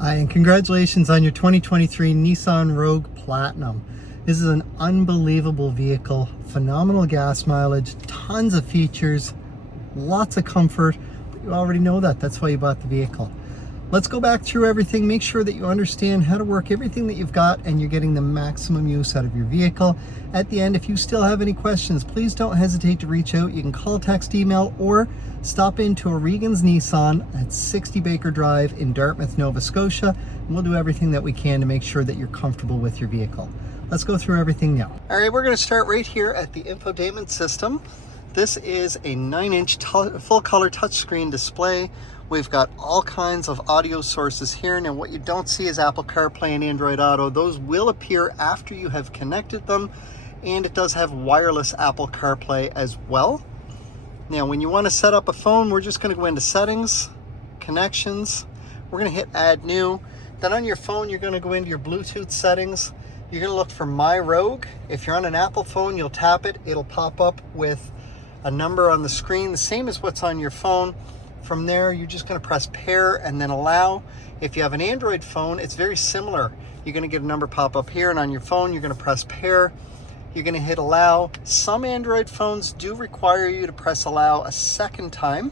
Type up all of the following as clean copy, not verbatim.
Hi, and congratulations on your 2023 Nissan Rogue Platinum. This is an unbelievable vehicle, phenomenal gas mileage, tons of features, lots of comfort, but you already know that. That's why you bought the vehicle. Let's go back through everything, make sure that you understand how to work everything that you've got and you're getting the maximum use out of your vehicle. At the end, if you still have any questions, please don't hesitate to reach out. You can call, text, email, or stop into O'Regan's Nissan at 60 Baker Drive in Dartmouth, Nova Scotia, and we'll do everything that we can to make sure that you're comfortable with your vehicle. Let's go through everything now. All right, we're going to start right here at the Infotainment System. This is a 9-inch full color touchscreen display. We've got all kinds of audio sources here. Now what you don't see is Apple CarPlay and Android Auto. Those will appear after you have connected them, and it does have wireless Apple CarPlay as well. Now when you want to set up a phone, we're just going to go into settings, connections, we're going to hit add new. Then on your phone you're going to go into your Bluetooth settings. You're going to look for My Rogue. If you're on an Apple phone, you'll tap it, it'll pop up with a number on the screen, the same as what's on your phone. From there, you're just going to press pair and then allow. If you have an Android phone, it's very similar. You're going to get a number pop up here, and on your phone, you're going to press pair. You're going to hit allow. Some Android phones do require you to press allow a second time,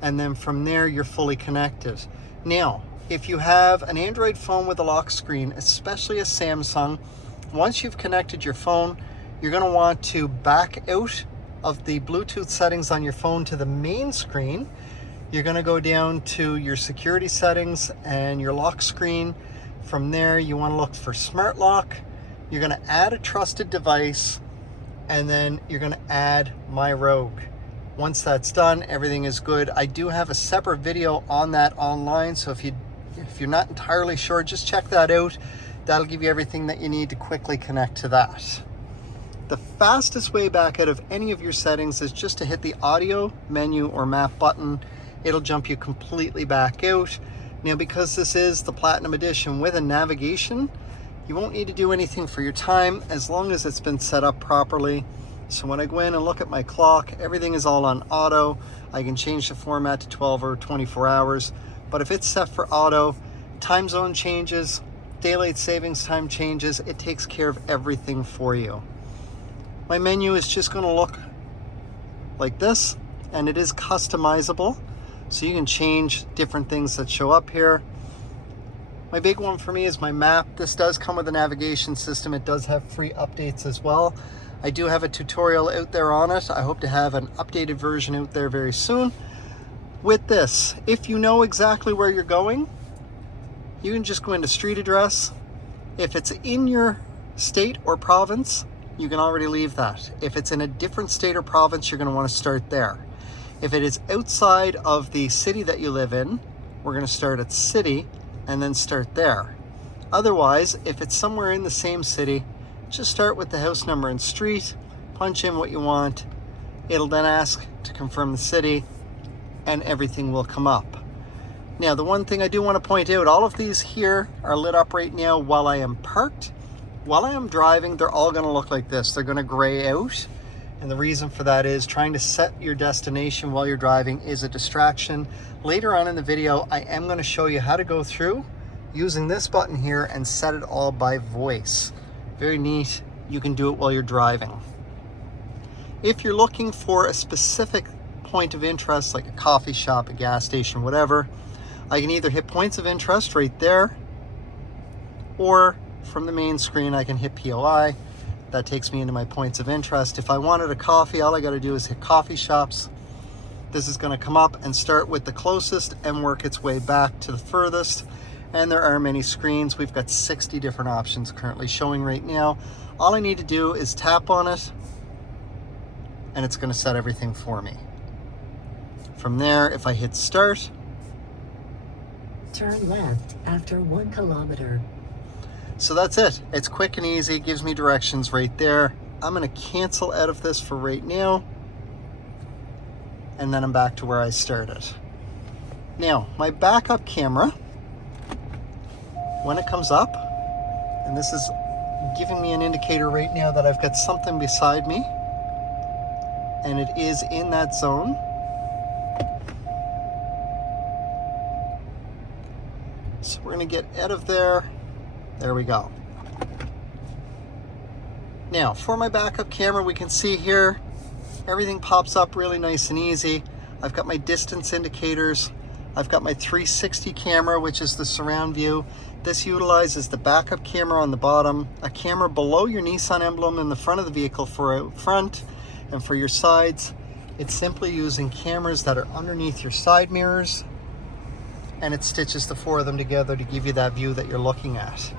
and then from there, you're fully connected. Now, if you have an Android phone with a lock screen, especially a Samsung, once you've connected your phone, you're going to want to back out of the Bluetooth settings on your phone to the main screen. You're going to go down to your security settings and your lock screen. From there, you want to look for smart lock. You're going to add a trusted device, and then you're going to add My Rogue. Once that's done, everything is good. I do have a separate video on that online, so if you're not entirely sure, just check that out. That'll give you everything that you need to quickly connect to that. The fastest way back out of any of your settings is just to hit the audio menu or map button. It'll jump you completely back out. Now, because this is the Platinum Edition with a navigation, you won't need to do anything for your time as long as it's been set up properly. So when I go in and look at my clock, everything is all on auto. I can change the format to 12 or 24 hours. But if it's set for auto, time zone changes, daylight savings time changes, it takes care of everything for you. My menu is just going to look like this, and it is customizable, so you can change different things that show up here. My big one for me is my map. This does come with a navigation system. It does have free updates as well. I do have a tutorial out there on it. I hope to have an updated version out there very soon. With this, if you know exactly where you're going, you can just go into street address. If it's in your state or province, you can already leave that. If it's in a different state or province, you're going to want to start there. If it is outside of the city that you live in, we're going to start at city and then start there. Otherwise, if it's somewhere in the same city, just start with the house number and street, punch in what you want. It'll then ask to confirm the city, and everything will come up. Now, the one thing I do want to point out, all of these here are lit up right now while I am parked. While I am driving, they're all going to look like this. They're going to gray out. And the reason for that is trying to set your destination while you're driving is a distraction. Later on in the video, I am going to show you how to go through using this button here and set it all by voice. Very neat. You can do it while you're driving. If you're looking for a specific point of interest, like a coffee shop, a gas station, whatever, I can either hit points of interest right there, or from the main screen, I can hit POI. That takes me into my points of interest. If I wanted a coffee, all I got to do is hit coffee shops. This is going to come up and start with the closest and work its way back to the furthest. And there are many screens. We've got 60 different options currently showing right now. All I need to do is tap on it, and it's going to set everything for me. From there, if I hit start, turn left after 1 kilometer. So that's it. It's quick and easy. It gives me directions right there. I'm going to cancel out of this for right now. And then I'm back to where I started. Now, my backup camera, when it comes up, and this is giving me an indicator right now that I've got something beside me, and it is in that zone. this. We're going to get out of there. There we go. Now, for my backup camera, we can see here, everything pops up really nice and easy. I've got my distance indicators. I've got my 360 camera, which is the surround view. This utilizes the backup camera on the bottom, a camera below your Nissan emblem in the front of the vehicle for out front, and for your sides, it's simply using cameras that are underneath your side mirrors, and it stitches the 4 of them together to give you that view that you're looking at.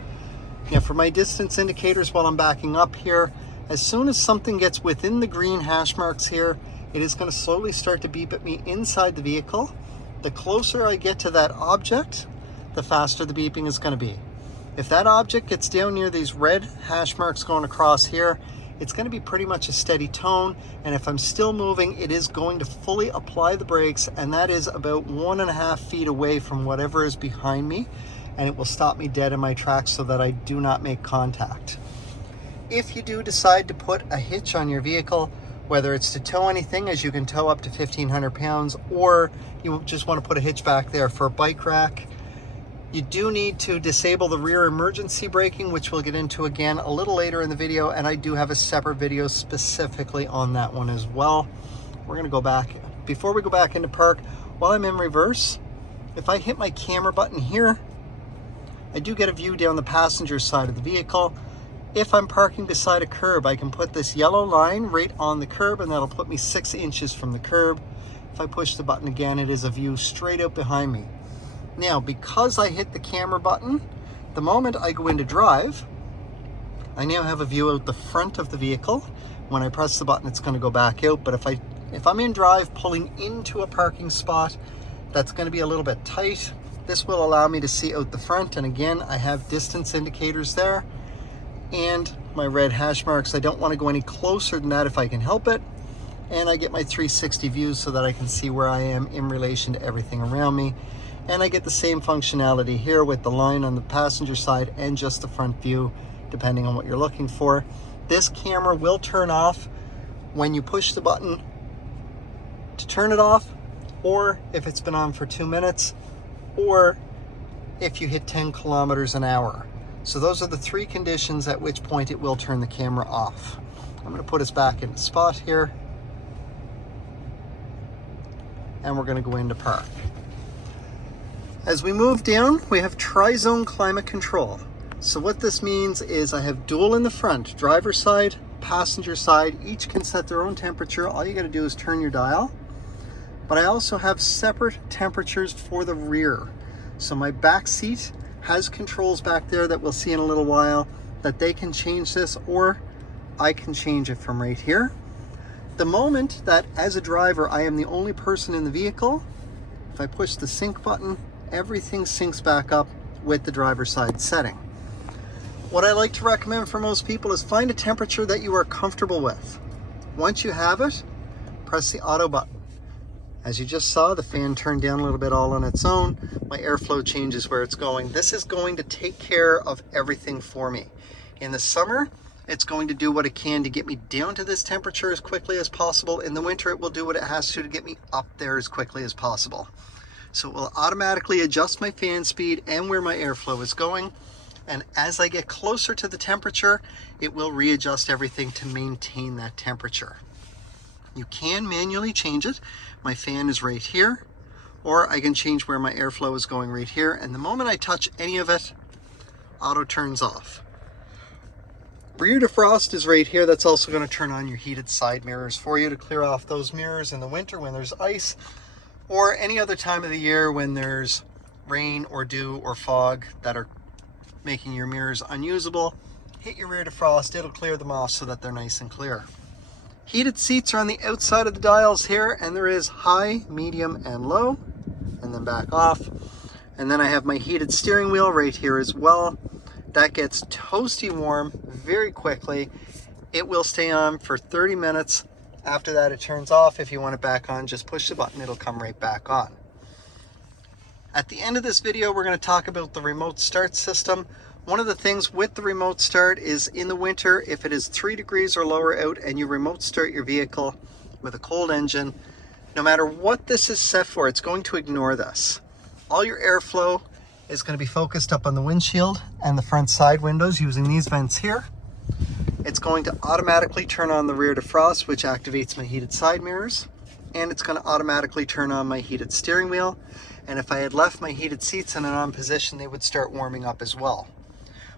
Now, for my distance indicators while I'm backing up here, as soon as something gets within the green hash marks here, it is going to slowly start to beep at me inside the vehicle. The closer I get to that object, the faster the beeping is going to be. If that object gets down near these red hash marks going across here, it's going to be pretty much a steady tone, and if I'm still moving, it is going to fully apply the brakes, and that is about 1.5 feet away from whatever is behind me, and it will stop me dead in my tracks so that I do not make contact. If you do decide to put a hitch on your vehicle, whether it's to tow anything, as you can tow up to 1,500 pounds, or you just want to put a hitch back there for a bike rack, you do need to disable the rear emergency braking, which we'll get into again a little later in the video, and I do have a separate video specifically on that one as well. We're going to go back. Before we go back into park, while I'm in reverse, if I hit my camera button here, I do get a view down the passenger side of the vehicle. If I'm parking beside a curb, I can put this yellow line right on the curb, and that'll put me 6 inches from the curb. If I push the button again, it is a view straight out behind me. Now, because I hit the camera button, the moment I go into drive, I now have a view out the front of the vehicle. When I press the button, it's going to go back out. But if I'm in drive pulling into a parking spot, that's going to be a little bit tight. This will allow me to see out the front. And again, I have distance indicators there and my red hash marks. I don't want to go any closer than that if I can help it. And I get my 360 views so that I can see where I am in relation to everything around me. And I get the same functionality here with the line on the passenger side and just the front view, depending on what you're looking for. This camera will turn off when you push the button to turn it off, or if it's been on for 2 minutes, or if you hit 10 kilometers an hour. So those are the 3 conditions at which point it will turn the camera off. I'm going to put us back in the spot here, and we're going to go into park. As we move down, we have tri-zone climate control. So what this means is I have dual in the front, driver side, passenger side. Each can set their own temperature. All you got to do is turn your dial. But I also have separate temperatures for the rear. So my back seat has controls back there that we'll see in a little while that they can change this, or I can change it from right here. The moment that as a driver I am the only person in the vehicle, if I push the sync button, everything syncs back up with the driver's side setting. What I like to recommend for most people is find a temperature that you are comfortable with. Once you have it, press the auto button. As you just saw, the fan turned down a little bit all on its own. My airflow changes where it's going. This is going to take care of everything for me. In the summer, it's going to do what it can to get me down to this temperature as quickly as possible. In the winter, it will do what it has to get me up there as quickly as possible. So it will automatically adjust my fan speed and where my airflow is going. And as I get closer to the temperature, it will readjust everything to maintain that temperature. You can manually change it. My fan is right here, or I can change where my airflow is going right here. And the moment I touch any of it, auto turns off. Rear defrost is right here. That's also going to turn on your heated side mirrors for you to clear off those mirrors in the winter when there's ice, or any other time of the year when there's rain or dew or fog that are making your mirrors unusable. Hit your rear defrost, it'll clear them off so that they're nice and clear. Heated seats are on the outside of the dials here, and there is high, medium, and low, and then back off. And then I have my heated steering wheel right here as well. That gets toasty warm very quickly. It will stay on for 30 minutes. After that, it turns off. If you want it back on, just push the button, it'll come right back on. At the end of this video, we're going to talk about the remote start system. One of the things with the remote start is in the winter, if it is 3 degrees or lower out and you remote start your vehicle with a cold engine, no matter what this is set for, it's going to ignore this. All your airflow is going to be focused up on the windshield and the front side windows using these vents here. It's going to automatically turn on the rear defrost, which activates my heated side mirrors, and it's going to automatically turn on my heated steering wheel. And if I had left my heated seats in an on position, they would start warming up as well.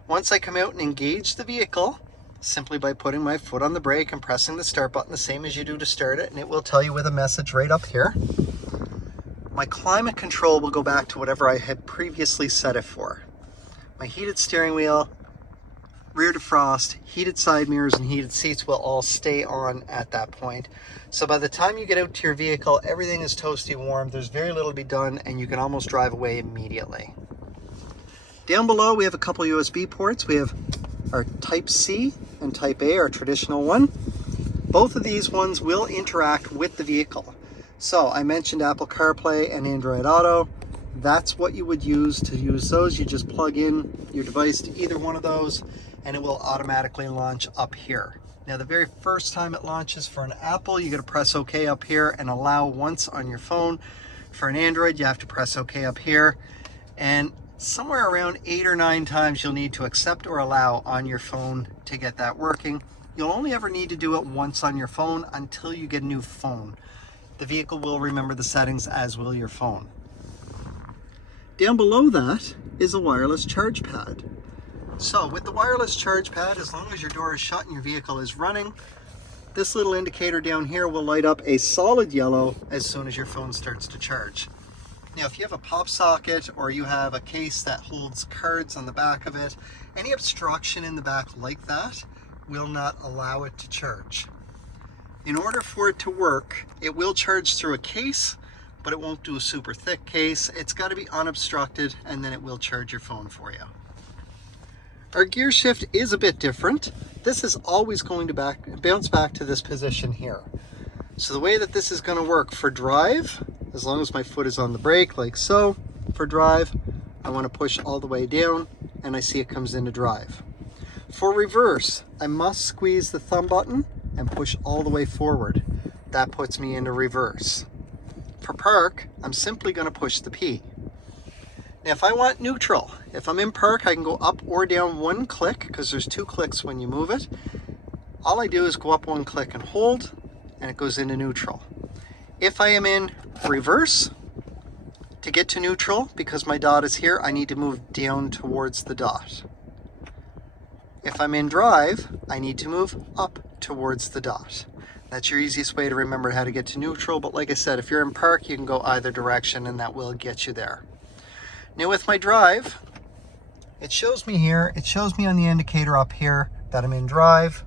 Once I come out and engage the vehicle, simply by putting my foot on the brake and pressing the start button the same as you do to start it, and it will tell you with a message right up here. My climate control will go back to whatever I had previously set it for. My heated steering wheel, rear defrost, heated side mirrors, and heated seats will all stay on at that point. So by the time you get out to your vehicle, everything is toasty warm, there's very little to be done, and you can almost drive away immediately. Down below we have a couple USB ports. We have our Type C and Type A, our traditional one. Both of these ones will interact with the vehicle. So I mentioned Apple CarPlay and Android Auto. That's what you would use to use those. You just plug in your device to either one of those and it will automatically launch up here. Now the very first time it launches for an Apple, you got to press OK up here and allow once on your phone. For an Android, you have to press OK up here, and somewhere around 8 or 9 times you'll need to accept or allow on your phone to get that working. You'll only ever need to do it once on your phone until you get a new phone. The vehicle will remember the settings, as will your phone. Down below that is a wireless charge pad. So with the wireless charge pad, as long as your door is shut and your vehicle is running, this little indicator down here will light up a solid yellow as soon as your phone starts to charge. Now if you have a pop socket or you have a case that holds cards on the back of it, any obstruction in the back like that will not allow it to charge. In order for it to work, it will charge through a case, but it won't do a super thick case. It's got to be unobstructed, and then it will charge your phone for you. Our gear shift is a bit different. This is always going to bounce back to this position here. So the way that this is going to work for drive, as long as my foot is on the brake like so, for drive, I want to push all the way down and I see it comes into drive. For reverse, I must squeeze the thumb button and push all the way forward. That puts me into reverse. For park, I'm simply going to push the P. Now if I want neutral, if I'm in park, I can go up or down one click, because there's 2 clicks when you move it. All I do is go up 1 click and hold, and it goes into neutral. If I am in reverse, to get to neutral, because my dot is here, I need to move down towards the dot. If I'm in drive, I need to move up towards the dot. That's your easiest way to remember how to get to neutral, but like I said, if you're in park, you can go either direction and that will get you there. Now with my drive, it shows me here, it shows me on the indicator up here that I'm in drive,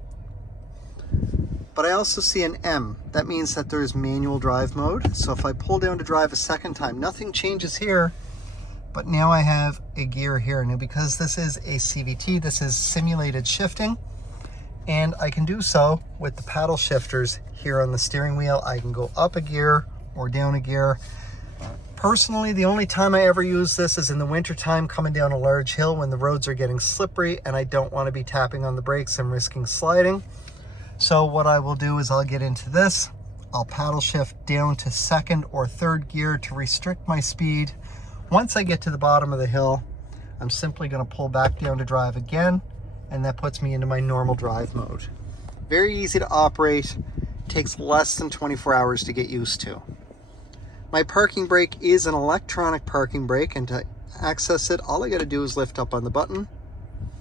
but I also see an M. That means that there is manual drive mode. So if I pull down to drive a second time, nothing changes here, but now I have a gear here. Now because this is a CVT, this is simulated shifting, and I can do so with the paddle shifters here on the steering wheel. I can go up a gear or down a gear. Personally, the only time I ever use this is in the winter time, coming down a large hill when the roads are getting slippery and I don't want to be tapping on the brakes and risking sliding. So what I will do is I'll get into this, I'll paddle shift down to 2nd or 3rd gear to restrict my speed. Once I get to the bottom of the hill, I'm simply going to pull back down to drive again, and that puts me into my normal drive mode. Very easy to operate, takes less than 24 hours to get used to. My parking brake is an electronic parking brake, and to access it, all I got to do is lift up on the button.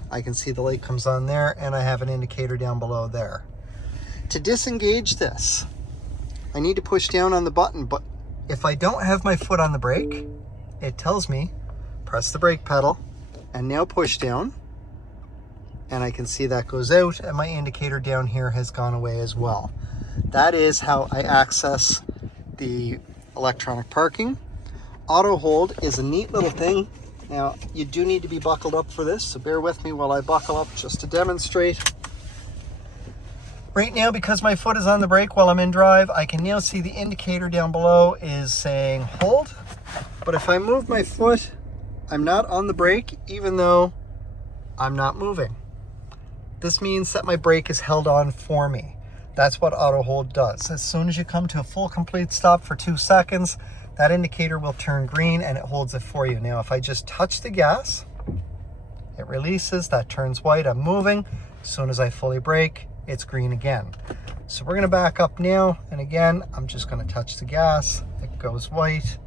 I can see the light comes on there, and I have an indicator down below there. To disengage this, I need to push down on the button, but if I don't have my foot on the brake, it tells me press the brake pedal and now push down, and I can see that goes out, and my indicator down here has gone away as well. That is how I access the electronic parking. Auto hold is a neat little thing. Now you do need to be buckled up for this, so bear with me while I buckle up just to demonstrate. Right now, because my foot is on the brake while I'm in drive, I can now see the indicator down below is saying hold. But if I move my foot, I'm not on the brake, even though I'm not moving. This means that my brake is held on for me. That's what auto hold does. As soon as you come to a full complete stop for 2 seconds, that indicator will turn green and it holds it for you. Now, if I just touch the gas, it releases, that turns white, I'm moving. As soon as I fully brake, it's green again. So we're gonna back up now, and again, I'm just gonna touch the gas, it goes white.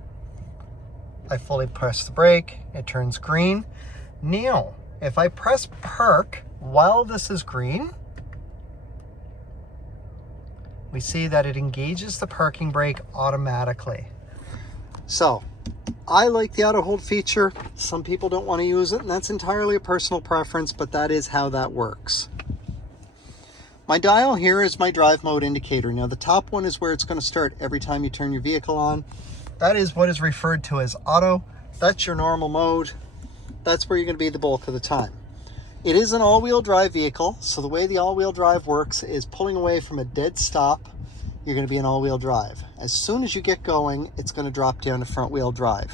I fully press the brake, it turns green. Now, if I press park while this is green, we see that it engages the parking brake automatically. So, I like the auto hold feature. Some people don't want to use it, and that's entirely a personal preference, but that is how that works. My dial here is my drive mode indicator. Now the top one is where it's going to start every time you turn your vehicle on. That is what is referred to as auto. That's your normal mode. That's where you're going to be the bulk of the time. It is an all-wheel drive vehicle, so the way the all-wheel drive works is pulling away from a dead stop, you're going to be in all-wheel drive. As soon as you get going, it's going to drop down to front-wheel drive.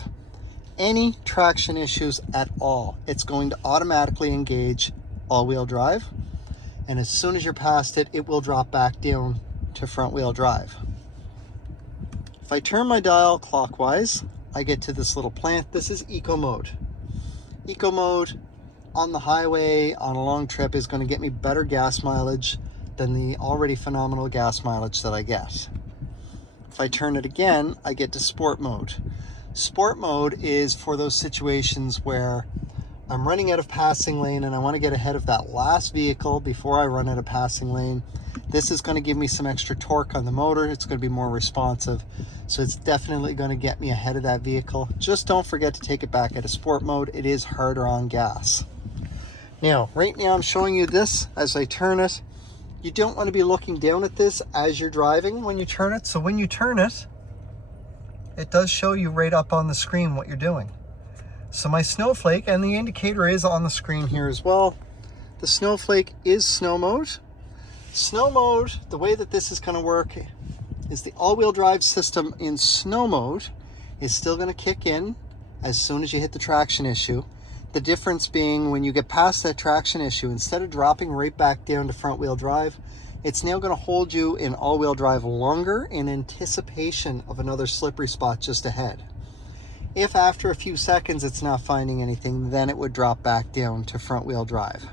Any traction issues at all, it's going to automatically engage all-wheel drive. And as soon as you're past it, it will drop back down to front wheel drive. If I turn my dial clockwise, I get to this little plant. This is eco mode. Eco mode on the highway on a long trip is going to get me better gas mileage than the already phenomenal gas mileage that I get. If I turn it again, I get to sport mode. Sport mode is for those situations where I'm running out of passing lane and I want to get ahead of that last vehicle before I run out of passing lane. This is going to give me some extra torque on the motor. It's going to be more responsive. So it's definitely going to get me ahead of that vehicle. Just don't forget to take it back at a sport mode. It is harder on gas. Now, right now I'm showing you this as I turn it. You don't want to be looking down at this as you're driving when you turn it. So when you turn it, it does show you right up on the screen what you're doing. So my snowflake, and the indicator is on the screen here as well. The snowflake is snow mode. Snow mode, the way that this is going to work is the all-wheel drive system in snow mode is still going to kick in as soon as you hit the traction issue. The difference being when you get past that traction issue, instead of dropping right back down to front wheel drive, it's now going to hold you in all-wheel drive longer in anticipation of another slippery spot just ahead. If after a few seconds it's not finding anything, then it would drop back down to front wheel drive.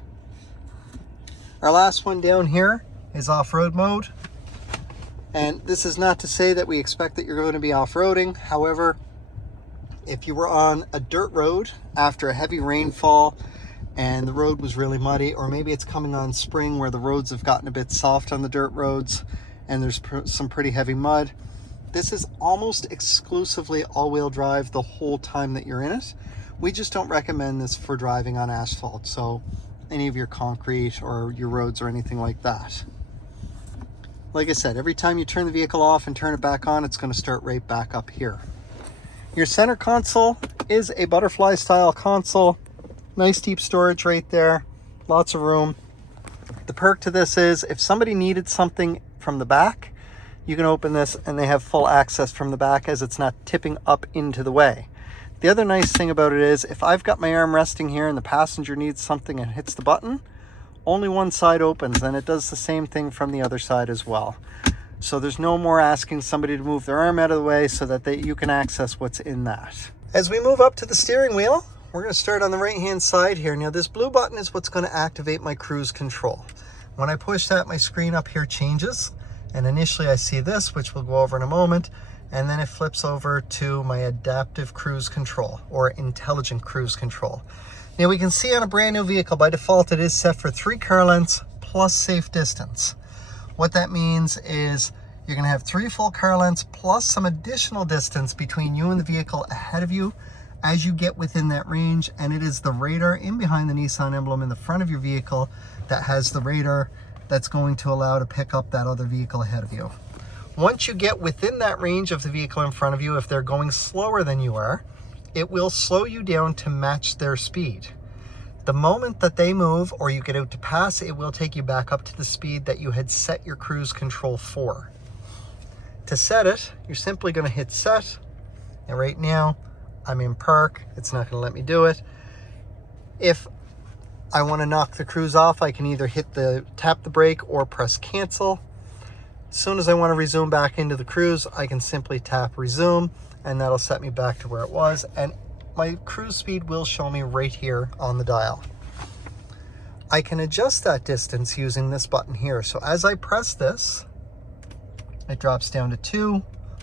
Our last one down here is off-road mode. And this is not to say that we expect that you're going to be off-roading. However, if you were on a dirt road after a heavy rainfall and the road was really muddy, or maybe it's coming on spring where the roads have gotten a bit soft on the dirt roads and there's some pretty heavy mud, this is almost exclusively all-wheel drive the whole time that you're in it. We just don't recommend this for driving on asphalt, so any of your concrete or your roads or anything like that. Like I said, every time you turn the vehicle off and turn it back on, it's going to start right back up here. Your center console is a butterfly style console. Nice deep storage right there, lots of room. The perk to this is if somebody needed something from the back, you can open this and they have full access from the back as it's not tipping up into the way. The other nice thing about it is if I've got my arm resting here and the passenger needs something and hits the button, only one side opens, and it does the same thing from the other side as well. So there's no more asking somebody to move their arm out of the way so that you can access what's in that. As we move up to the steering wheel, we're going to start on the right hand side here. Now this blue button is what's going to activate my cruise control. When I push that, my screen up here changes. And initially I see this, which we'll go over in a moment, and then it flips over to my adaptive cruise control or intelligent cruise control. Now we can see on a brand new vehicle, by default, it is set for 3 car lengths plus safe distance. What that means is you're gonna have 3 full car lengths plus some additional distance between you and the vehicle ahead of you as you get within that range. And it is the radar in behind the Nissan emblem in the front of your vehicle that has the radar that's going to allow to pick up that other vehicle ahead of you. Once you get within that range of the vehicle in front of you, if they're going slower than you are, it will slow you down to match their speed. The moment that they move or you get out to pass, it will take you back up to the speed that you had set your cruise control for. To set it, you're simply going to hit set. And right now, I'm in park. It's not going to let me do it. If I want to knock the cruise off, I can either tap the brake or press cancel. As soon as I want to resume back into the cruise, I can simply tap resume, and that'll set me back to where it was, and my cruise speed will show me right here on the dial. I can adjust that distance using this button here. So as I press this, it drops down to 2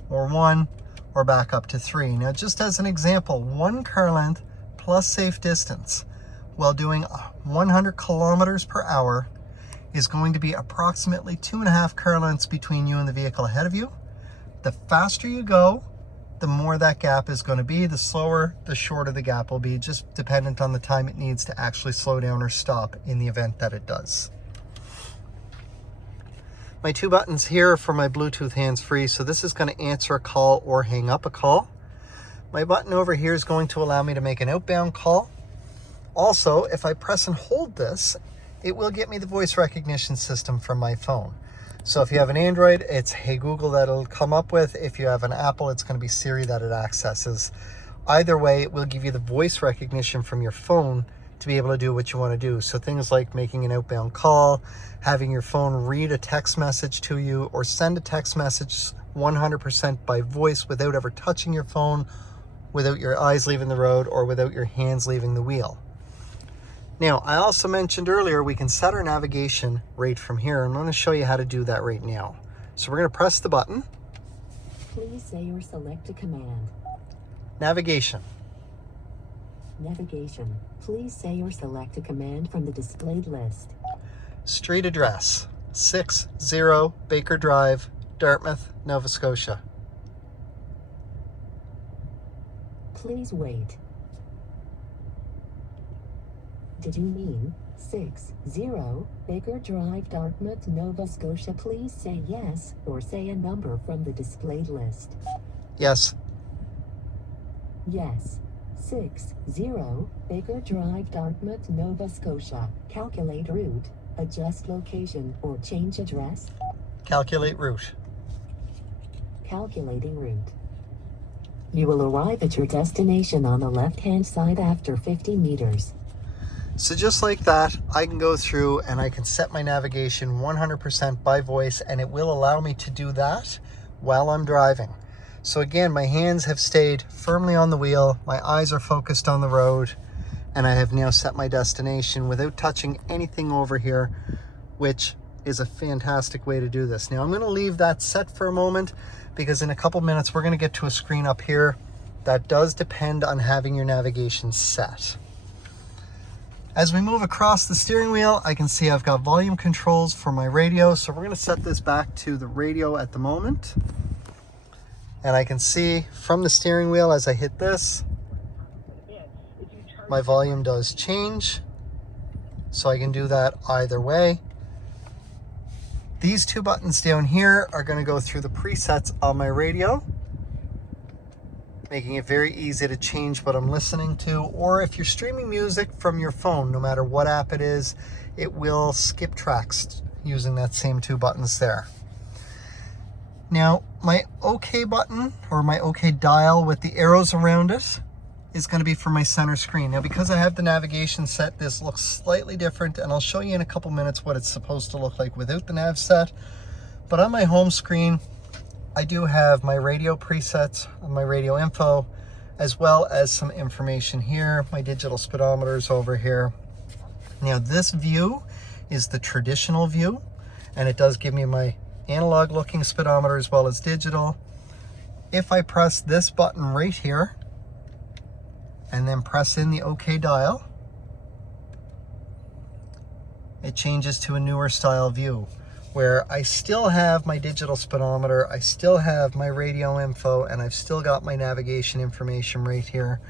or 1 or back up to 3. Now, just as an example, 1 car length plus safe distance while doing 100 kilometers per hour is going to be approximately 2.5 car lengths between you and the vehicle ahead of you. The faster you go, the more that gap is going to be. The slower, the shorter the gap will be, just dependent on the time it needs to actually slow down or stop in the event that it does. My 2 buttons here are for my Bluetooth hands-free, so this is going to answer a call or hang up a call. My button over here is going to allow me to make an outbound call. Also, if I press and hold this, it will get me the voice recognition system from my phone. So if you have an Android, it's Hey Google that it'll come up with. If you have an Apple, it's going to be Siri that it accesses. Either way, it will give you the voice recognition from your phone to be able to do what you want to do. So things like making an outbound call, having your phone read a text message to you, or send a text message 100% by voice without ever touching your phone, without your eyes leaving the road, or without your hands leaving the wheel. Now, I also mentioned earlier we can set our navigation right from here. I'm going to show you how to do that right now. So we're going to press the button. Please say or select a command. Navigation. Navigation. Please say or select a command from the displayed list. Street address, 60 Baker Drive, Dartmouth, Nova Scotia. Please wait. Did you mean 60 Baker Drive, Dartmouth, Nova Scotia? Please say yes or say a number from the displayed list. Yes. Yes. 60 Baker Drive, Dartmouth, Nova Scotia. Calculate route, adjust location, or change address. Calculate route. Calculating route. You will arrive at your destination on the left-hand side after 50 meters. So just like that, I can go through and I can set my navigation 100% by voice, and it will allow me to do that while I'm driving. So again, my hands have stayed firmly on the wheel, my eyes are focused on the road, and I have now set my destination without touching anything over here, which is a fantastic way to do this. Now I'm going to leave that set for a moment, because in a couple minutes we're going to get to a screen up here that does depend on having your navigation set. As we move across the steering wheel, I can see I've got volume controls for my radio. So we're going to set this back to the radio at the moment. And I can see from the steering wheel as I hit this, my volume does change. So I can do that either way. These 2 buttons down here are going to go through the presets on my radio, making it very easy to change what I'm listening to. Or if you're streaming music from your phone, no matter what app it is, it will skip tracks using that same 2 buttons there. Now, my OK button, or my OK dial with the arrows around it, is going to be for my center screen. Now, because I have the navigation set, this looks slightly different, and I'll show you in a couple minutes what it's supposed to look like without the nav set. But on my home screen, I do have my radio presets, my radio info, as well as some information here. My digital speedometer is over here. Now this view is the traditional view, and it does give me my analog looking speedometer as well as digital. If I press this button right here, and then press in the OK dial, it changes to a newer style view, where I still have my digital speedometer, I still have my radio info, and I've still got my navigation information right here,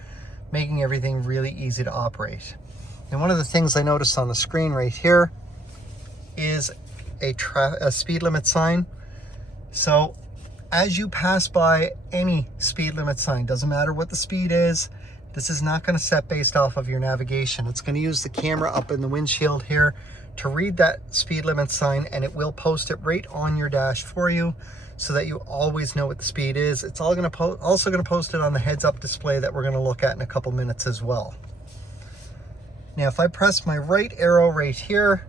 making everything really easy to operate. And one of the things I noticed on the screen right here is a speed limit sign. So as you pass by any speed limit sign, doesn't matter what the speed is, this is not going to set based off of your navigation. It's going to use the camera up in the windshield here to read that speed limit sign, and it will post it right on your dash for you so that you always know what the speed is. It's all going to also going to post it on the heads-up display that we're going to look at in a couple minutes as well. Now, if I press my right arrow right here,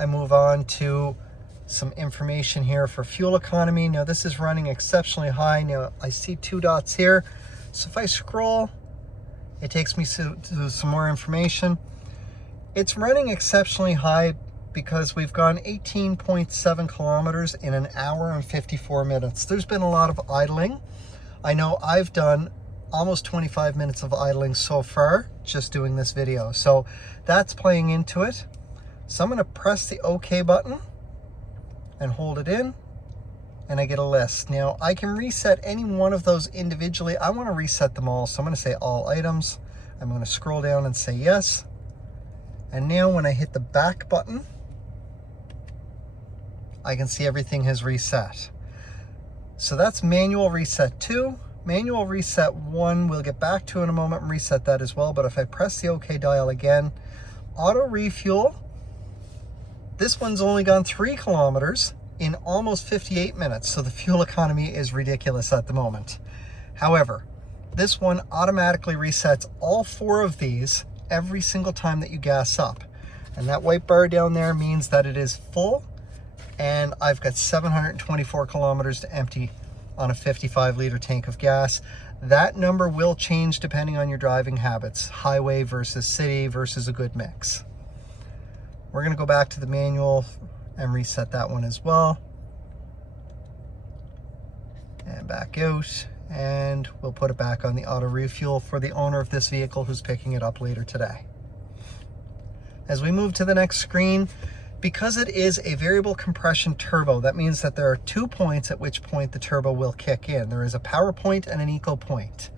I move on to some information here for fuel economy. Now this is running exceptionally high. Now I see 2 dots here. So if I scroll, it takes me to some more information. It's running exceptionally high because we've gone 18.7 kilometers in an hour and 54 minutes. There's been a lot of idling. I know I've done almost 25 minutes of idling so far just doing this video. So that's playing into it. So I'm going to press the OK button and hold it in, and I get a list. Now I can reset any one of those individually. I want to reset them all, so I'm going to say all items. I'm going to scroll down and say yes. And now when I hit the back button, I can see everything has reset. So that's manual reset 2. Manual reset 1 we'll get back to in a moment and reset that as well. But if I press the OK dial again, auto refuel, this one's only gone 3 kilometers in almost 58 minutes. So the fuel economy is ridiculous at the moment. However, this one automatically resets all 4 of these every single time that you gas up. And that white bar down there means that it is full, and I've got 724 kilometers to empty on a 55-liter tank of gas. That number will change depending on your driving habits, highway versus city versus a good mix. We're going to go back to the manual and reset that one as well. And back out, and we'll put it back on the auto refuel for the owner of this vehicle who's picking it up later today. As we move to the next screen, because it is a variable compression turbo, that means that there are 2 points at which point the turbo will kick in. There is a power point and an eco point.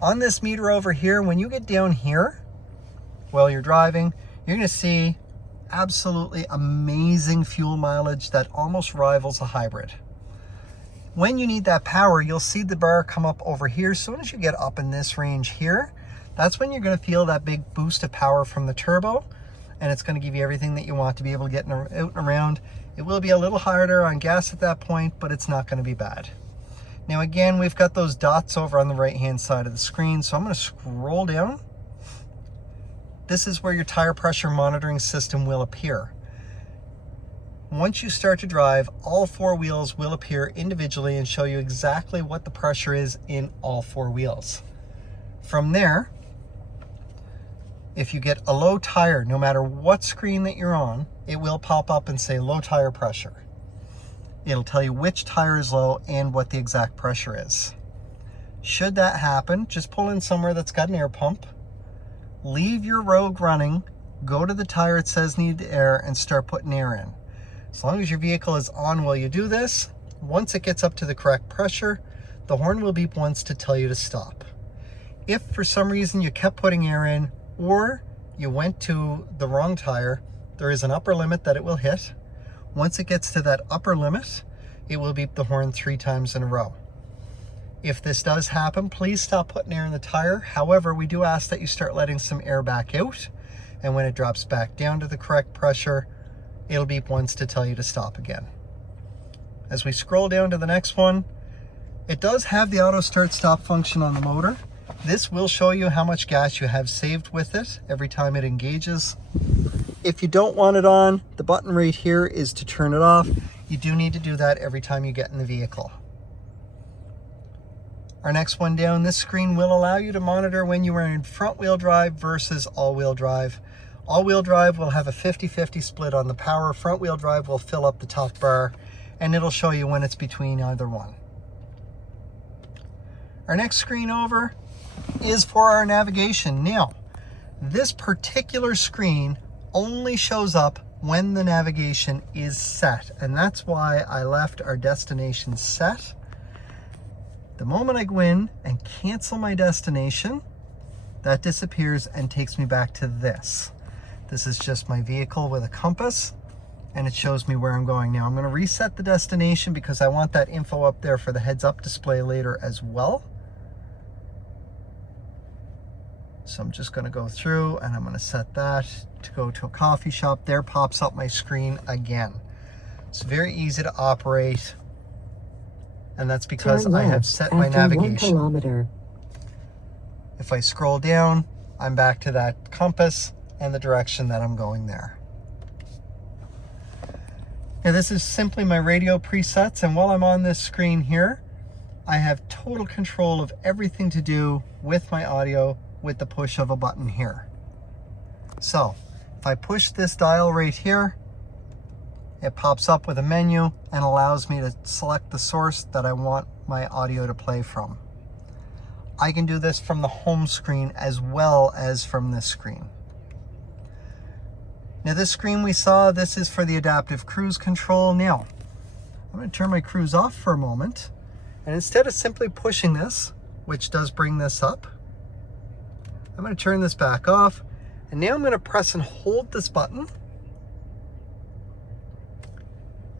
On this meter over here, when you get down here while you're driving, you're going to see absolutely amazing fuel mileage that almost rivals a hybrid. When you need that power, you'll see the bar come up over here. As soon as you get up in this range here, that's when you're going to feel that big boost of power from the turbo, and it's going to give you everything that you want to be able to get out and around. It will be a little harder on gas at that point, but it's not going to be bad. Now again, we've got those dots over on the right hand side of the screen, so I'm going to scroll down. This is where your tire pressure monitoring system will appear. Once you start to drive, all 4 wheels will appear individually and show you exactly what the pressure is in all 4 wheels. From there, if you get a low tire, no matter what screen that you're on, it will pop up and say low tire pressure. It'll tell you which tire is low and what the exact pressure is. Should that happen, just pull in somewhere that's got an air pump, leave your Rogue running, go to the tire it says need air, and start putting air in. As long as your vehicle is on while you do this, once it gets up to the correct pressure, the horn will beep once to tell you to stop. If for some reason you kept putting air in, or you went to the wrong tire, there is an upper limit that it will hit. Once it gets to that upper limit, it will beep the horn 3 times in a row. If this does happen, please stop putting air in the tire. However, we do ask that you start letting some air back out, and when it drops back down to the correct pressure, it'll beep once to tell you to stop again. As we scroll down to the next one, it does have the auto start stop function on the motor. This will show you how much gas you have saved with it every time it engages. If you don't want it on, the button right here is to turn it off. You do need to do that every time you get in the vehicle. Our next one down, this screen will allow you to monitor when you are in front wheel drive versus all-wheel drive. All-wheel drive will have a 50-50 split on the power. Front wheel drive will fill up the top bar, and it'll show you when it's between either one. Our next screen over is for our navigation. Now, this particular screen only shows up when the navigation is set, and that's why I left our destination set. The moment I go in and cancel my destination, that disappears and takes me back to this. This is just my vehicle with a compass, and it shows me where I'm going. Now I'm going to reset the destination because I want that info up there for the heads up display later as well. So I'm just going to go through and I'm going to set that to go to a coffee shop. There pops up my screen again. It's very easy to operate, and that's because I have set my navigation. 1 kilometer. If I scroll down, I'm back to that compass and the direction that I'm going there. Now this is simply my radio presets, and while I'm on this screen here, I have total control of everything to do with my audio with the push of a button here. So if I push this dial right here, it pops up with a menu and allows me to select the source that I want my audio to play from. I can do this from the home screen as well as from this screen. Now this screen we saw, this is for the adaptive cruise control. Now, I'm going to turn my cruise off for a moment, and instead of simply pushing this, which does bring this up, I'm going to turn this back off, and now I'm going to press and hold this button.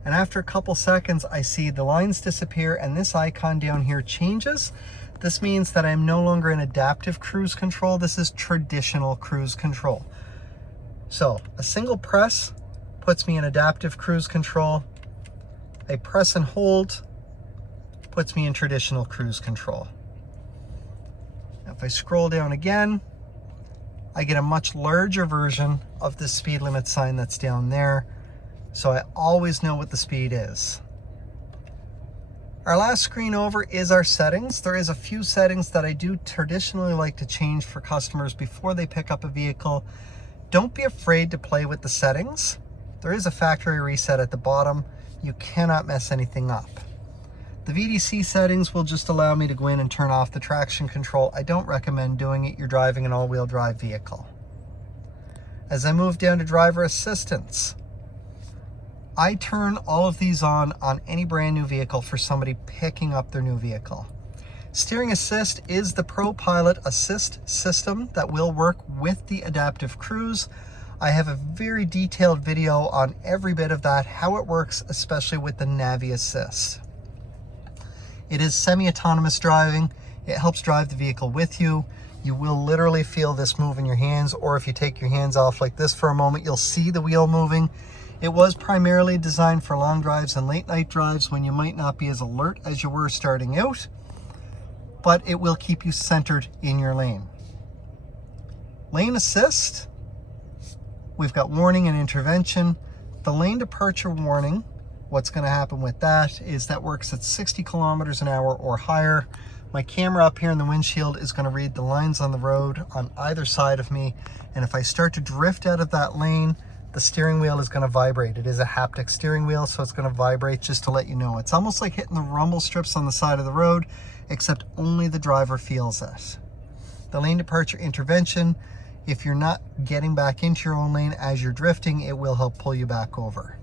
And after a couple seconds, I see the lines disappear and this icon down here changes. This means that I'm no longer in adaptive cruise control. This is traditional cruise control. So a single press puts me in adaptive cruise control. A press and hold puts me in traditional cruise control. Now if I scroll down again, I get a much larger version of the speed limit sign that's down there. So I always know what the speed is. Our last screen over is our settings. There is a few settings that I do traditionally like to change for customers before they pick up a vehicle. Don't be afraid to play with the settings. There is a factory reset at the bottom. You cannot mess anything up. The VDC settings will just allow me to go in and turn off the traction control. I don't recommend doing it. You're driving an all-wheel drive vehicle. As I move down to driver assistance, I turn all of these on any brand new vehicle for somebody picking up their new vehicle. Steering assist is the Pro Pilot Assist system that will work with the adaptive cruise. I have a very detailed video on every bit of that, how it works, especially with the Navi Assist. It is semi-autonomous driving. It helps drive the vehicle with you. You will literally feel this move in your hands, or if you take your hands off like this for a moment, you'll see the wheel moving. It was primarily designed for long drives and late night drives when you might not be as alert as you were starting out, but it will keep you centered in your lane. Lane assist, we've got warning and intervention. The lane departure warning, what's going to happen with that is that works at 60 kilometers an hour or higher. My camera up here in the windshield is going to read the lines on the road on either side of me, and if I start to drift out of that lane, the steering wheel is going to vibrate. It is a haptic steering wheel, so it's going to vibrate just to let you know. It's almost like hitting the rumble strips on the side of the road, except only the driver feels it. The lane departure intervention, if you're not getting back into your own lane as you're drifting, it will help pull you back over.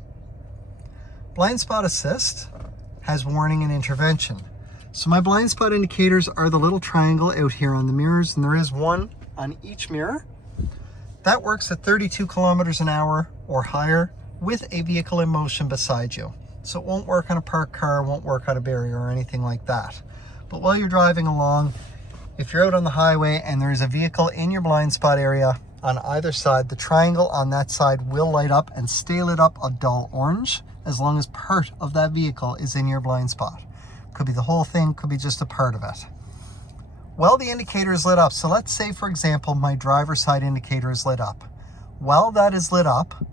Blind spot assist has warning and intervention. So my blind spot indicators are the little triangle out here on the mirrors, and there is one on each mirror. That works at 32 kilometers an hour or higher with a vehicle in motion beside you. So it won't work on a parked car, won't work on a barrier or anything like that. But while you're driving along, if you're out on the highway and there is a vehicle in your blind spot area on either side, the triangle on that side will light up and stay lit up a dull orange as long as part of that vehicle is in your blind spot. Could be the whole thing, could be just a part of it. Well, the indicator is lit up. So let's say, for example, my driver's side indicator is lit up. While that is lit up,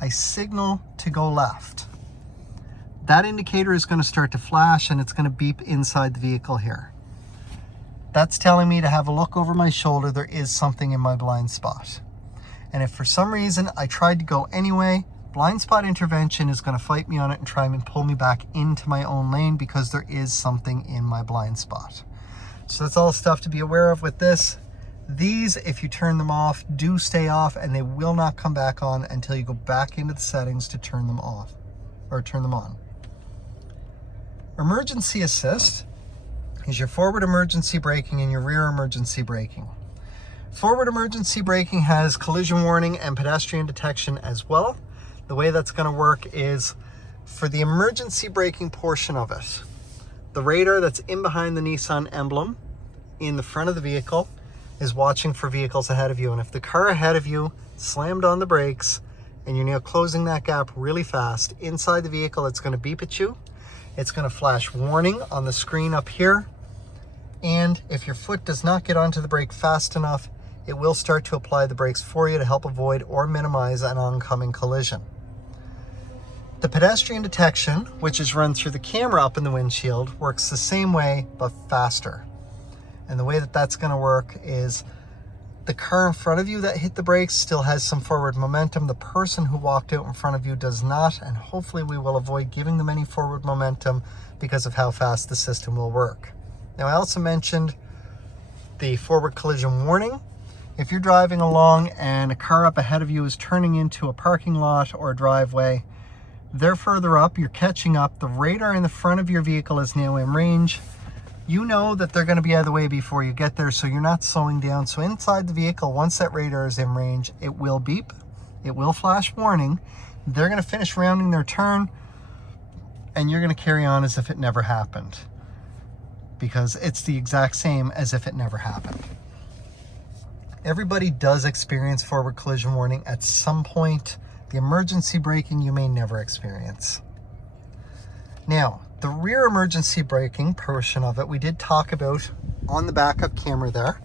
I signal to go left. That indicator is going to start to flash and it's going to beep inside the vehicle here. That's telling me to have a look over my shoulder. There is something in my blind spot. And if for some reason I tried to go anyway, blind spot intervention is going to fight me on it and try and pull me back into my own lane because there is something in my blind spot. So that's all stuff to be aware of with this. These, if you turn them off, do stay off, and they will not come back on until you go back into the settings to turn them off or turn them on. Emergency assist is your forward emergency braking and your rear emergency braking. Forward emergency braking has collision warning and pedestrian detection as well. The way that's going to work is for the emergency braking portion of it, the radar that's in behind the Nissan emblem in the front of the vehicle is watching for vehicles ahead of you. And if the car ahead of you slammed on the brakes and you're now closing that gap really fast, inside the vehicle it's going to beep at you. It's going to flash warning on the screen up here. And if your foot does not get onto the brake fast enough, it will start to apply the brakes for you to help avoid or minimize an oncoming collision. The pedestrian detection, which is run through the camera up in the windshield, works the same way, but faster. And the way that that's going to work is the car in front of you that hit the brakes still has some forward momentum. The person who walked out in front of you does not, and hopefully we will avoid giving them any forward momentum because of how fast the system will work. Now, I also mentioned the forward collision warning. If you're driving along and a car up ahead of you is turning into a parking lot or a driveway, they're further up, you're catching up, the radar in the front of your vehicle is now in range. You know that they're going to be out of the way before you get there, so you're not slowing down. So inside the vehicle, once that radar is in range, it will beep, it will flash warning. They're going to finish rounding their turn, and you're going to carry on as if it never happened, because it's the exact same as if it never happened. Everybody does experience forward collision warning at some point. The emergency braking you may never experience. Now, the rear emergency braking portion of it, we did talk about on the backup camera there.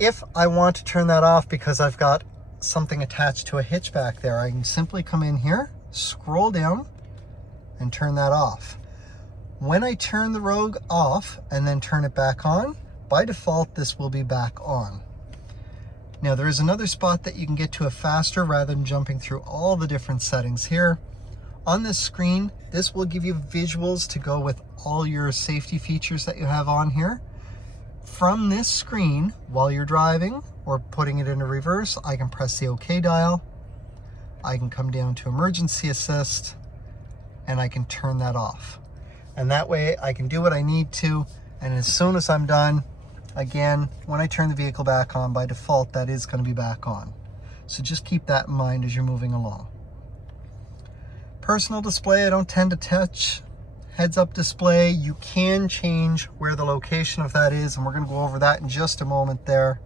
If I want to turn that off because I've got something attached to a hitch back there, I can simply come in here, scroll down, and turn that off. When I turn the Rogue off and then turn it back on, by default, this will be back on. Now, there is another spot that you can get to it faster rather than jumping through all the different settings here. On this screen, this will give you visuals to go with all your safety features that you have on here. From this screen, while you're driving or putting it into reverse, I can press the OK dial. I can come down to emergency assist, and I can turn that off. And that way I can do what I need to, and as soon as I'm done, again, when I turn the vehicle back on, by default, that is going to be back on. So just keep that in mind as you're moving along. Personal display, I don't tend to touch. Heads up display, you can change where the location of that is, and we're going to go over that in just a moment there.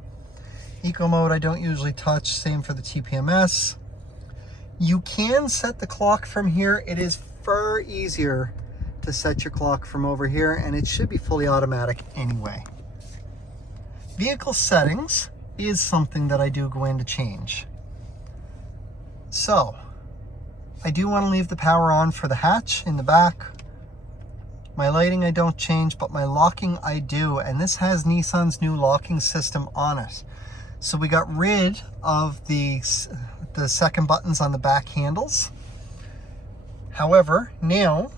Eco mode, I don't usually touch, same for the TPMS. You can set the clock from here. It is far easier to set your clock from over here, and it should be fully automatic anyway. Vehicle settings is something that I do go in to change. So, I do want to leave the power on for the hatch in the back. My lighting I don't change, but my locking I do, and this has Nissan's new locking system on it. So we got rid of the second buttons on the back handles. However, now,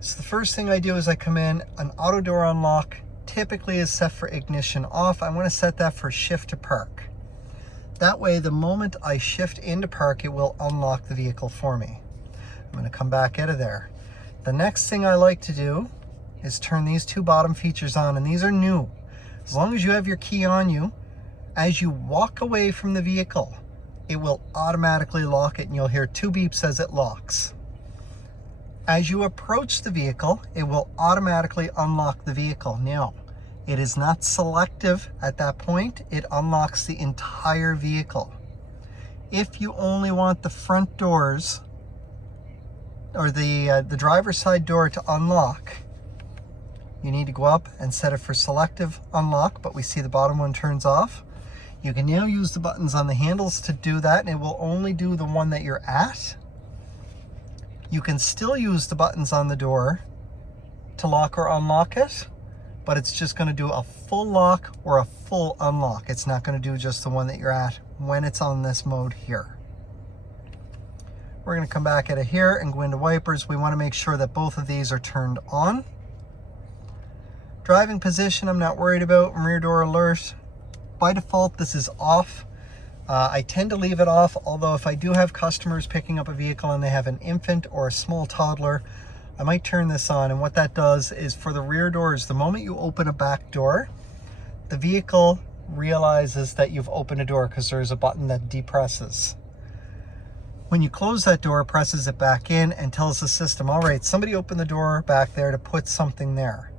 so the first thing I do is I come in, an auto door unlock typically is set for ignition off. I want to set that for shift to park. That way, the moment I shift into park, it will unlock the vehicle for me. I'm going to come back out of there. The next thing I like to do is turn these two bottom features on, and these are new. As long as you have your key on you, as you walk away from the vehicle, it will automatically lock it, and you'll hear two beeps as it locks. As you approach the vehicle, it will automatically unlock the vehicle. Now, it is not selective at that point. It unlocks the entire vehicle. If you only want the front doors or the driver's side door to unlock, you need to go up and set it for selective unlock, but we see the bottom one turns off. You can now use the buttons on the handles to do that, and it will only do the one that you're at. You can still use the buttons on the door to lock or unlock it, but it's just going to do a full lock or a full unlock. It's not going to do just the one that you're at when it's on this mode here. We're going to come back out of here and go into wipers. We want to make sure that both of these are turned on. Driving position, I'm not worried about. Rear door alert. By default, this is off. I tend to leave it off, although if I do have customers picking up a vehicle and they have an infant or a small toddler, I might turn this on. And what that does is for the rear doors, the moment you open a back door, the vehicle realizes that you've opened a door because there's a button that depresses. When you close that door, it presses it back in and tells the system, all right, somebody opened the door back there to put something there.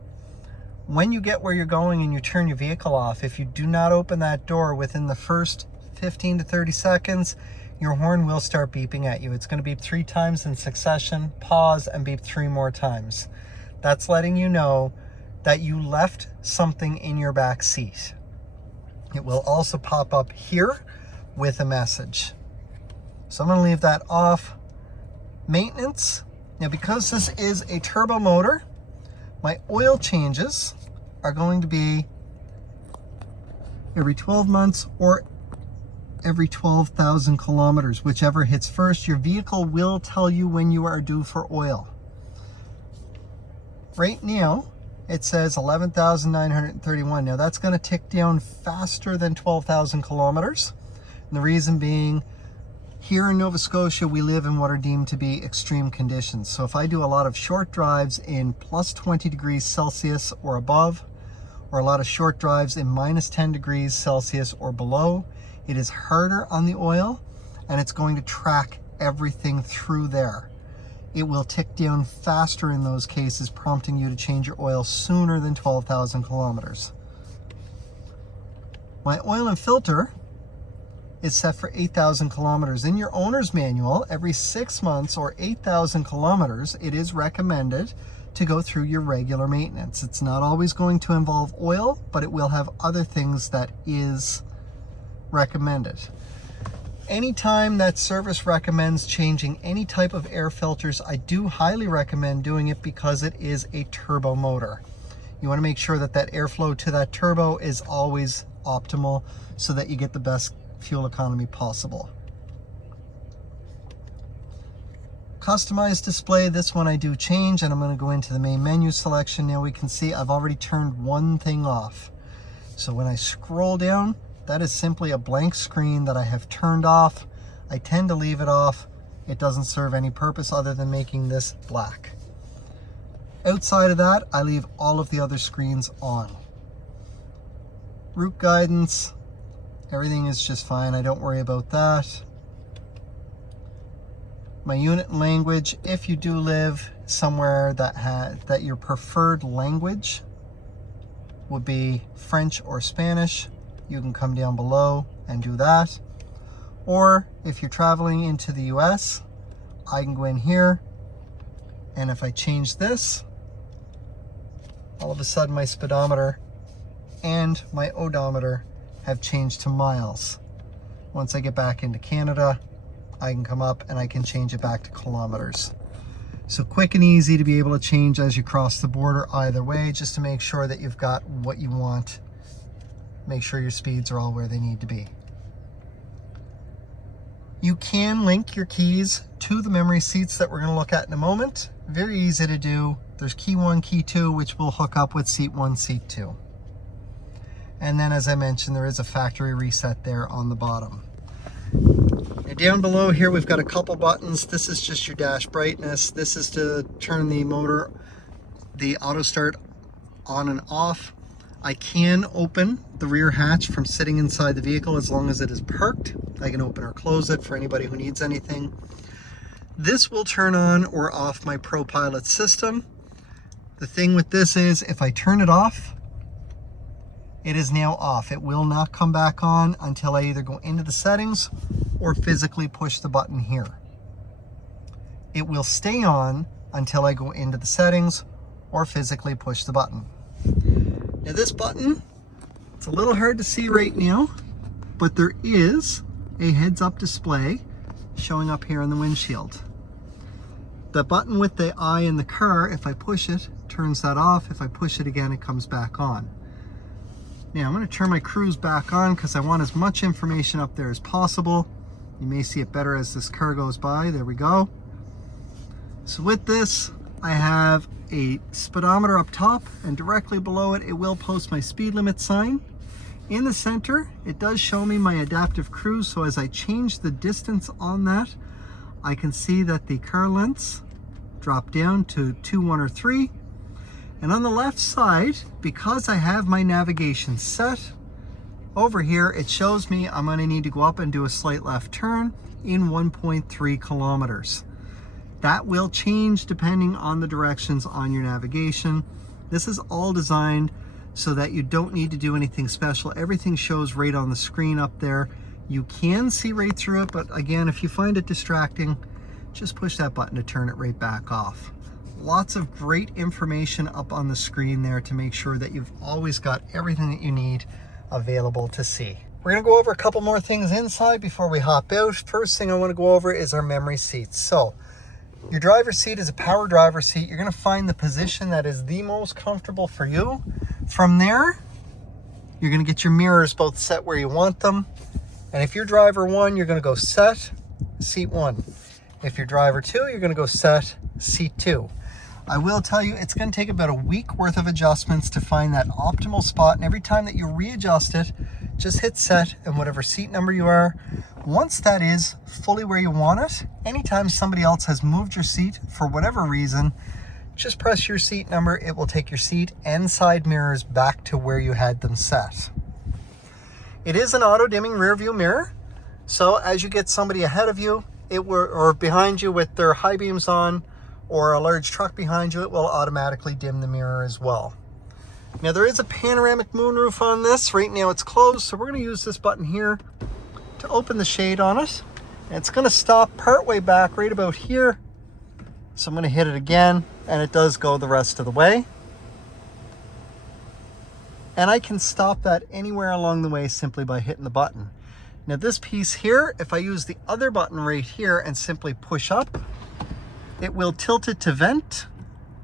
When you get where you're going and you turn your vehicle off, if you do not open that door within the first 15 to 30 seconds, your horn will start beeping at you. It's going to beep 3 times in succession, pause, and beep 3 more times. That's letting you know that you left something in your back seat. It will also pop up here with a message. So I'm going to leave that off. Maintenance. Now, because this is a turbo motor, my oil changes are going to be every 12 months or every 12,000 kilometers, whichever hits first. Your vehicle will tell you when you are due for oil. Right now, it says 11,931. Now that's going to tick down faster than 12,000 kilometers. And the reason being, here in Nova Scotia, we live in what are deemed to be extreme conditions. So if I do a lot of short drives in plus 20 degrees Celsius or above, or a lot of short drives in minus 10 degrees Celsius or below, it is harder on the oil, and it's going to track everything through there. It will tick down faster in those cases, prompting you to change your oil sooner than 12,000 kilometers. My oil and filter is set for 8,000 kilometers. In your owner's manual, every 6 months or 8,000 kilometers, it is recommended to go through your regular maintenance. It's not always going to involve oil, but it will have other things that is recommended. Anytime that service recommends changing any type of air filters, I do highly recommend doing it because it is a turbo motor. You want to make sure that that airflow to that turbo is always optimal so that you get the best fuel economy possible. Customized display, this one I do change, and I'm going to go into the main menu selection. Now we can see I've already turned one thing off. So when I scroll down, that is simply a blank screen that I have turned off. I tend to leave it off. It doesn't serve any purpose other than making this black. Outside of that, I leave all of the other screens on. Route guidance, everything is just fine. I don't worry about that. My unit and language, if you do live somewhere that your preferred language would be French or Spanish, you can come down below and do that. Or if you're traveling into the US, I can go in here, and if I change this, all of a sudden my speedometer and my odometer have changed to miles. Once I get back into Canada, I can come up and I can change it back to kilometers. So quick and easy to be able to change as you cross the border either way, just to make sure that you've got what you want. Make sure your speeds are all where they need to be. You can link your keys to the memory seats that we're going to look at in a moment. Very easy to do. There's key 1, key 2, which will hook up with seat 1, seat 2. And then, as I mentioned, there is a factory reset there on the bottom. Now down below here, we've got a couple buttons. This is just your dash brightness. This is to turn the motor, the auto start on and off. I can open the rear hatch from sitting inside the vehicle as long as it is parked. I can open or close it for anybody who needs anything. This will turn on or off my ProPilot system. The thing with this is, if I turn it off, it is now off. It will not come back on until I either go into the settings or physically push the button here. It will stay on until I go into the settings or physically push the button. Now this button, it's a little hard to see right now, but there is a heads-up display showing up here on the windshield. The button with the eye in the car, if I push it, turns that off. If I push it again, it comes back on. Now I'm going to turn my cruise back on because I want as much information up there as possible. You may see it better as this car goes by. There we go. So with this, I have a speedometer up top, and directly below it, it will post my speed limit sign. In the center, it does show me my adaptive cruise, so as I change the distance on that, I can see that the car lengths drop down to 2, 1, or 3. And on the left side, because I have my navigation set, over here it shows me I'm going to need to go up and do a slight left turn in 1.3 kilometers. That will change depending on the directions on your navigation. This is all designed so that you don't need to do anything special. Everything shows right on the screen up there. You can see right through it, but again, if you find it distracting, just push that button to turn it right back off. Lots of great information up on the screen there to make sure that you've always got everything that you need available to see. We're going to go over a couple more things inside before we hop out. First thing I want to go over is our memory seats. So Your driver's seat is a power driver's seat. You're going to find the position that is the most comfortable for you. From there, you're going to get your mirrors both set where you want them. And if you're driver 1, you're going to go set, seat 1. If you're driver 2, you're going to go set, seat 2. I will tell you, it's going to take about a week worth of adjustments to find that optimal spot. And every time that you readjust it, just hit set and whatever seat number you are. Once that is fully where you want it, anytime somebody else has moved your seat for whatever reason, just press your seat number. It will take your seat and side mirrors back to where you had them set. It is an auto dimming rear view mirror. So as you get somebody ahead of you, or behind you with their high beams on, or a large truck behind you, it will automatically dim the mirror as well. Now there is a panoramic moonroof on this. Right now it's closed, so we're going to use this button here to open the shade on it. And it's going to stop partway back right about here. So I'm going to hit it again, and it does go the rest of the way. And I can stop that anywhere along the way simply by hitting the button. Now this piece here, if I use the other button right here and simply push up, it will tilt it to vent.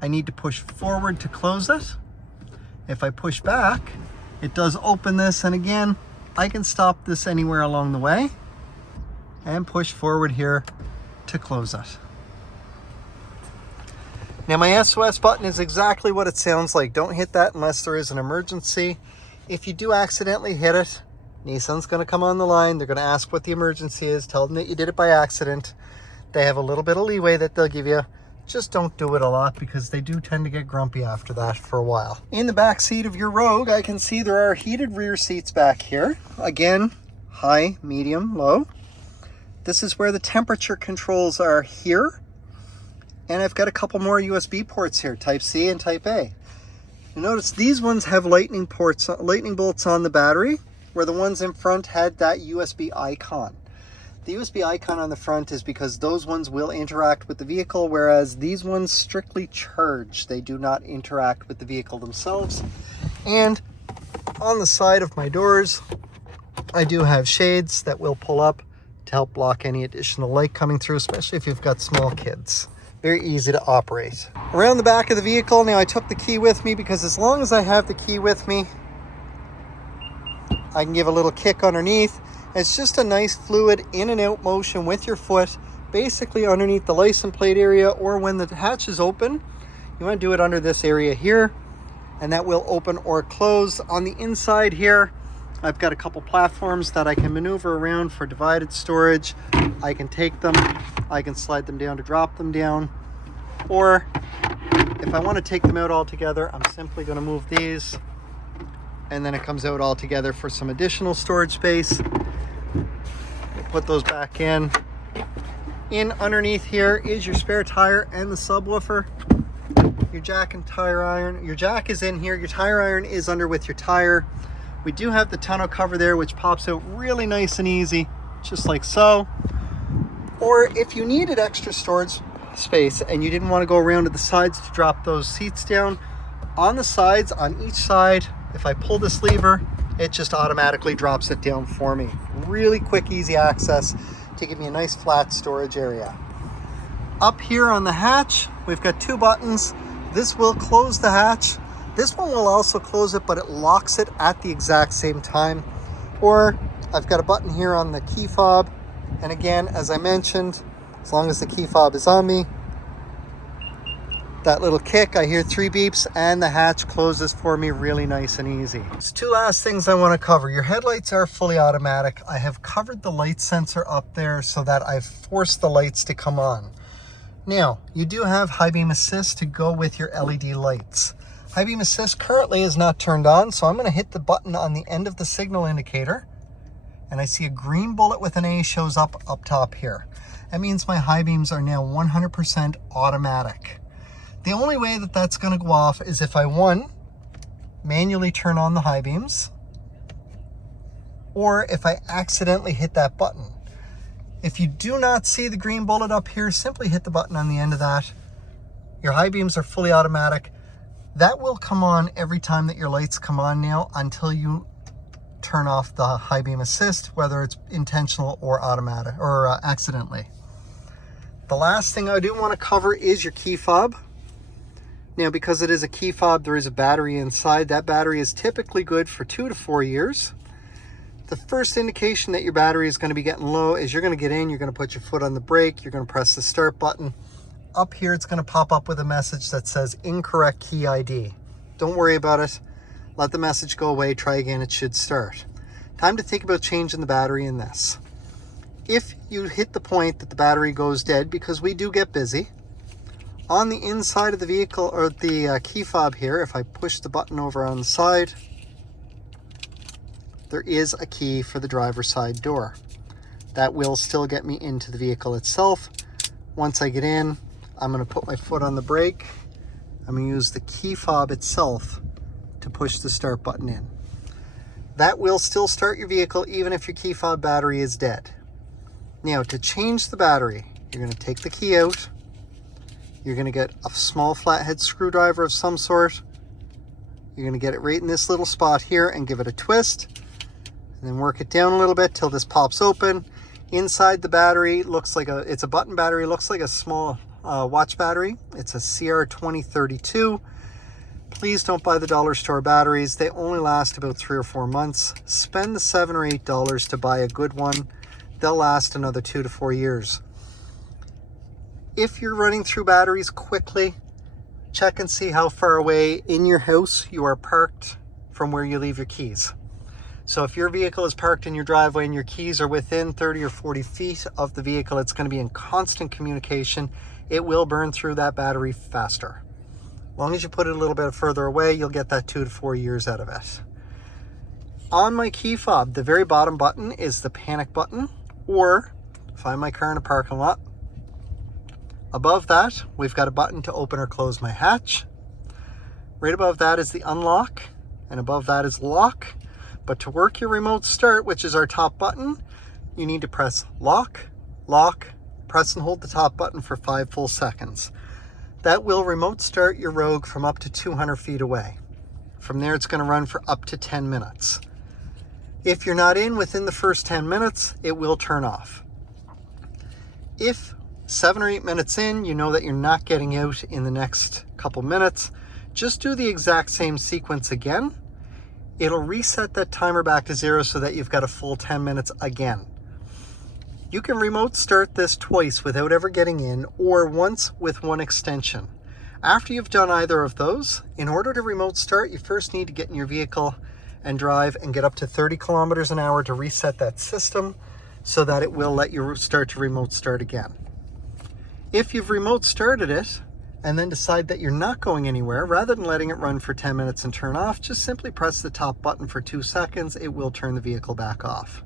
I need to push forward to close it. If I push back, it does open this, and again, I can stop this anywhere along the way and push forward here to close it. Now my SOS button is exactly what it sounds like. Don't hit that unless there is an emergency. If you do accidentally hit it, Nissan's going to come on the line. They're going to ask what the emergency is. Tell them that you did it by accident. They have a little bit of leeway that they'll give you. Just don't do it a lot because they do tend to get grumpy after that for a while. In the back seat of your Rogue, I can see there are heated rear seats back here. Again, high, medium, low. This is where the temperature controls are here. And I've got a couple more USB ports here, Type C and Type A. You notice these ones have lightning bolts on the battery, where the ones in front had that USB icon. The USB icon on the front is because those ones will interact with the vehicle, whereas these ones strictly charge. They do not interact with the vehicle themselves. And on the side of my doors, I do have shades that will pull up to help block any additional light coming through, especially if you've got small kids. Very easy to operate. Around the back of the vehicle, now I took the key with me because as long as I have the key with me, I can give a little kick underneath. It's just a nice fluid in and out motion with your foot, basically underneath the license plate area, or when the hatch is open, you want to do it under this area here, and that will open or close. On the inside here, I've got a couple platforms that I can maneuver around for divided storage. I can take them, I can slide them down to drop them down, or if I want to take them out altogether, I'm simply going to move these, and then it comes out all together for some additional storage space. Put those back in. In underneath here is your spare tire and the subwoofer. Your jack and tire iron. Your jack is in here. Your tire iron is under with your tire. We do have the tonneau cover there, which pops out really nice and easy, just like so. Or if you needed extra storage space and you didn't want to go around to the sides to drop those seats down, on the sides, on each side, if I pull this lever, it just automatically drops it down for me. Really quick, easy access to give me a nice flat storage area. Up here on the hatch, we've got two buttons. This will close the hatch. This one will also close it, but it locks it at the exact same time. Or I've got a button here on the key fob. And again, as I mentioned, as long as the key fob is on me, that little kick, I hear 3 beeps, and the hatch closes for me really nice and easy. There's two last things I want to cover. Your headlights are fully automatic. I have covered the light sensor up there so that I've forced the lights to come on. Now, you do have high beam assist to go with your LED lights. High beam assist currently is not turned on, so I'm going to hit the button on the end of the signal indicator, and I see a green bullet with an A shows up top here. That means my high beams are now 100% automatic. The only way that that's going to go off is if I, one, manually turn on the high beams, or if I accidentally hit that button. If you do not see the green bullet up here, simply hit the button on the end of that. Your high beams are fully automatic. That will come on every time that your lights come on now until you turn off the high beam assist, whether it's intentional or automatic or accidentally. The last thing I do want to cover is your key fob. Now, because it is a key fob, there is a battery inside. That battery is typically good for 2 to 4 years. The first indication that your battery is going to be getting low is you're going to get in, you're going to put your foot on the brake, you're going to press the start button. Up here, it's going to pop up with a message that says incorrect key ID. Don't worry about it. Let the message go away. Try again. It should start. Time to think about changing the battery in this. If you hit the point that the battery goes dead, because we do get busy, on the inside of the vehicle, or the key fob here, if I push the button over on the side, there is a key for the driver's side door. That will still get me into the vehicle itself. Once I get in, I'm going to put my foot on the brake. I'm going to use the key fob itself to push the start button in. That will still start your vehicle even if your key fob battery is dead. Now, to change the battery, you're going to take the key out. You're going to get a small flathead screwdriver of some sort. You're going to get it right in this little spot here and give it a twist. And then work it down a little bit till this pops open. Inside the battery looks like it's a button battery, looks like a small watch battery. It's a CR2032. Please don't buy the dollar store batteries. They only last about 3 or 4 months. Spend the $7 or $8 to buy a good one. They'll last another 2 to 4 years. If you're running through batteries quickly, check and see how far away in your house you are parked from where you leave your keys. So if your vehicle is parked in your driveway and your keys are within 30 or 40 feet of the vehicle, it's going to be in constant communication. It will burn through that battery faster. As long as you put it a little bit further away, you'll get that 2 to 4 years out of it. On my key fob, the very bottom button is the panic button, or find my car in a parking lot. Above that, we've got a button to open or close my hatch. Right above that is the unlock, and above that is lock. But to work your remote start, which is our top button, you need to press lock, lock, press and hold the top button for 5 full seconds. That will remote start your Rogue from up to 200 feet away. From there, it's going to run for up to 10 minutes. If you're not in within the first 10 minutes, it will turn off. If 7 or 8 minutes in, you know that you're not getting out in the next couple minutes, just do the exact same sequence again. It'll reset that timer back to 0 so that you've got a full 10 minutes again. You can remote start this twice without ever getting in, or once with one extension. After you've done either of those, in order to remote start, you first need to get in your vehicle and drive and get up to 30 kilometers an hour to reset that system so that it will let you start to remote start again. If you've remote started it and then decide that you're not going anywhere, rather than letting it run for 10 minutes and turn off, just simply press the top button for 2 seconds. It will turn the vehicle back off.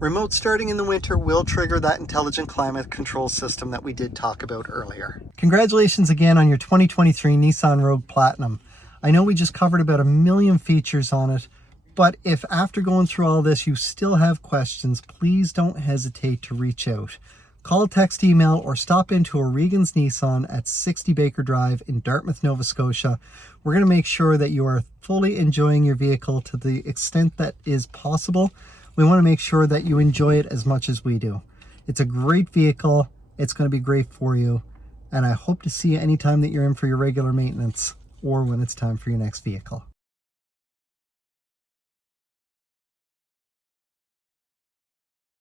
Remote starting in the winter will trigger that intelligent climate control system that we did talk about earlier. Congratulations again on your 2023 Nissan Rogue Platinum. I know we just covered about 1 million features on it, but if after going through all this you still have questions, please don't hesitate to reach out. Call, text, email, or stop into O'Regan's Nissan at 60 Baker Drive in Dartmouth, Nova Scotia. We're going to make sure that you are fully enjoying your vehicle to the extent that is possible. We want to make sure that you enjoy it as much as we do. It's a great vehicle. It's going to be great for you. And I hope to see you anytime that you're in for your regular maintenance or when it's time for your next vehicle.